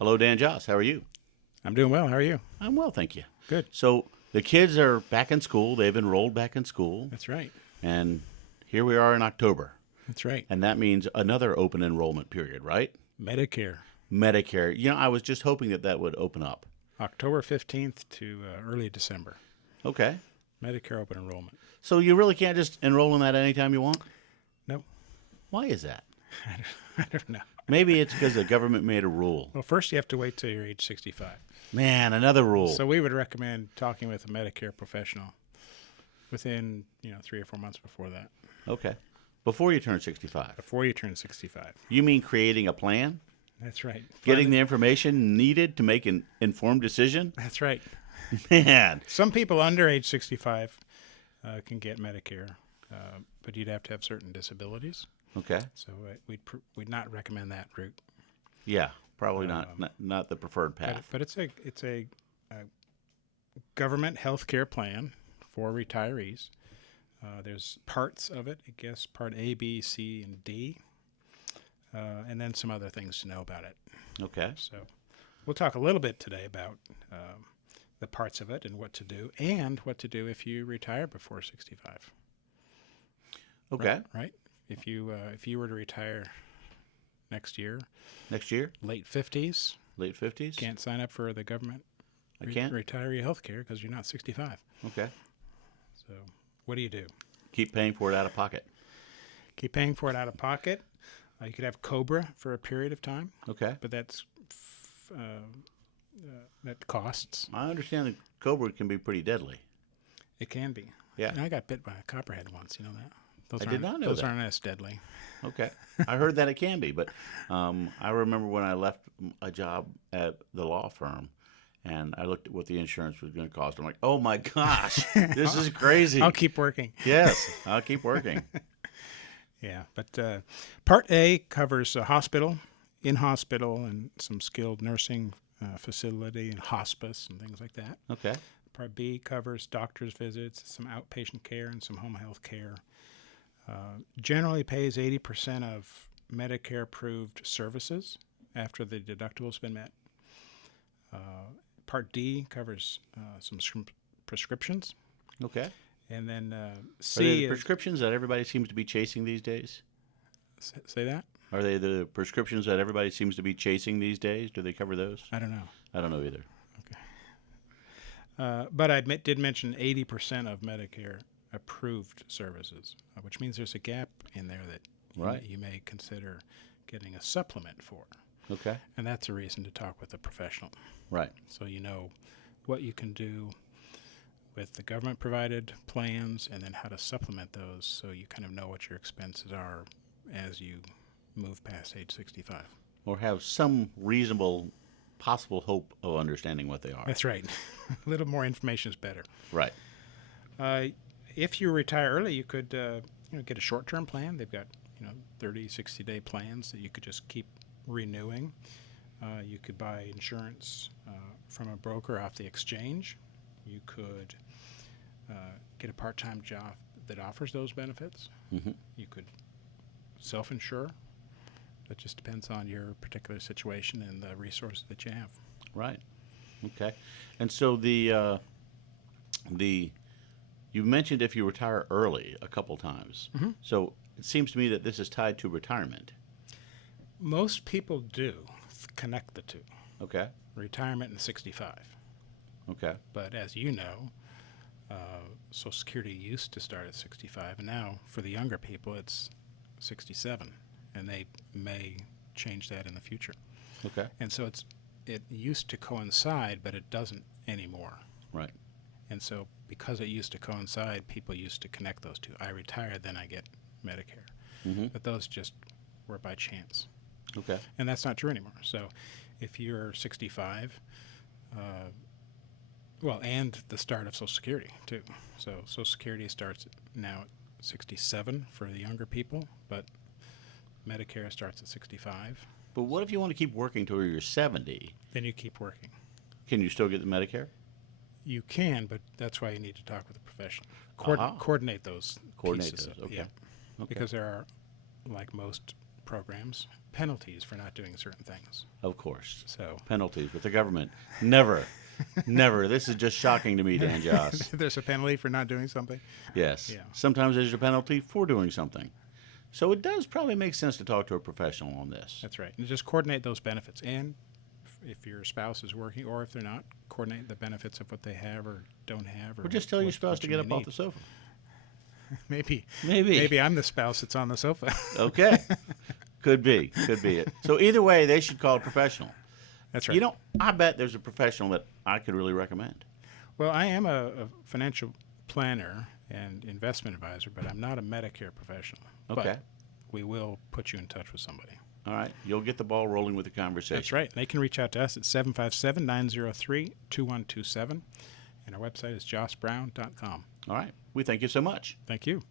Hello, Dan Joss. How are you? I'm doing well. How are you? I'm well, thank you. Good. So the kids are back in school. They've enrolled back in school. That's right. And here we are in October. That's right. And that means another open enrollment period, right? Medicare, Medicare. I was just hoping that would open up. October 15th to early December. Okay. Medicare open enrollment. So you really can't just enroll in that anytime you want? No, Why is that? I don't know. Maybe it's because the government made a rule. Well, first you have to wait till you're age 65. Man, another rule. So we would recommend talking with a Medicare professional within 3 or 4 months before that, Okay. Before you turn 65. before you turn 65. You mean creating a plan? That's right. Getting the information needed to make an informed decision? That's right. Man. Some people under age 65 can get Medicare, but you'd have to have certain disabilities. Okay. So we'd not recommend that route. Yeah, probably not the preferred path. But it's a government health care plan for retirees. There's parts of it, I guess, part A, B, C, and D, and then some other things to know about it. Okay. So we'll talk a little bit today about the parts of it and what to do, and what to do if you retire before 65. Okay. Right? If you were to retire next year, Next year, late 50s, late 50s? can't sign up for the government I can't? retiree health care because you're not 65. Okay. So what do you do? Keep paying for it out of pocket. Keep paying for it out of pocket. You could have COBRA for a period of time, Okay. but that costs. I understand that Cobra can be pretty deadly. It can be. Yeah. And I got bit by a copperhead once. You know that? Those I did not know Those that. aren't as deadly. Okay. I heard that it can be, but I remember when I left a job at the law firm and I looked at what the insurance was going to cost. I'm like, oh my gosh, this is crazy. I'll keep working. Yes, I'll keep working. Yeah, but Part A covers a hospital, in-hospital, and some skilled nursing facility and hospice and things like that. Okay. Part B covers doctor's visits, some outpatient care, and some home health care. Generally pays 80% of Medicare-approved services after the deductible's been met. Part D covers some prescriptions. Okay. And then Are they C the is... prescriptions that everybody seems to be chasing these days? Say that? Are they the prescriptions that everybody seems to be chasing these days? Do they cover those? I don't know. I don't know either. But I did mention 80% of Medicare approved services, which means there's a gap in there that Right. you may consider getting a supplement for. Okay. And that's a reason to talk with a professional. Right. So you know what you can do with the government-provided plans and then how to supplement those so you kind of know what your expenses are as you move past age 65. Or have some reasonable possible hope of understanding what they are. That's right. A little more information is better. Right. If you retire early, you could get a short-term plan. They've got 30, 60-day plans that you could just keep renewing. You could buy insurance from a broker off the exchange. You could get a part-time job that offers those benefits. Mm-hmm. You could self-insure. It just depends on your particular situation and the resources that you have. Right. Okay. And so the you mentioned if you retire early a couple times. Mm-hmm. So it seems to me that this is tied to retirement. Most people do connect the two, Okay. retirement and 65. Okay. But as you know, Social Security used to start at 65, and now for the younger people, it's 67, and they may change that in the future. Okay. And so it used to coincide, but it doesn't anymore. Right. And so because it used to coincide, people used to connect those two. I retire, then I get Medicare. Mm-hmm. But those just were by chance. Okay. And that's not true anymore. So if you're 65, and the start of Social Security, too. So Social Security starts now at 67 for the younger people, but Medicare starts at 65. But what if you want to keep working till you're 70? Then you keep working. Can you still get the Medicare? You can, but that's why you need to talk with a professional. Coordinate those Coordinate pieces. those, okay. Yeah. Okay. Because there are, like most programs, penalties for not doing certain things. Of course. So Penalties with the government. Never. Never. This is just shocking to me, Dan Joss. there's a penalty for not doing something. Yes. Yeah. Sometimes there's a penalty for doing something. So it does probably make sense to talk to a professional on this. That's right. And just coordinate those benefits. And if your spouse is working or if they're not, coordinate the benefits of what they have or don't have. Or just tell your spouse what to you get up may off need. the sofa. Maybe. Maybe. Maybe I'm the spouse that's on the sofa. Okay. Could be. Could be it. So either way, they should call a professional. That's right. You know, I bet there's a professional that I could really recommend. Well, I am a financial planner and investment advisor, but I'm not a Medicare professional. Okay. But we will put you in touch with somebody. All right. You'll get the ball rolling with the conversation. That's right. They can reach out to us at 757-903-2127. And our website is jossbrown.com. All right. We thank you so much. Thank you.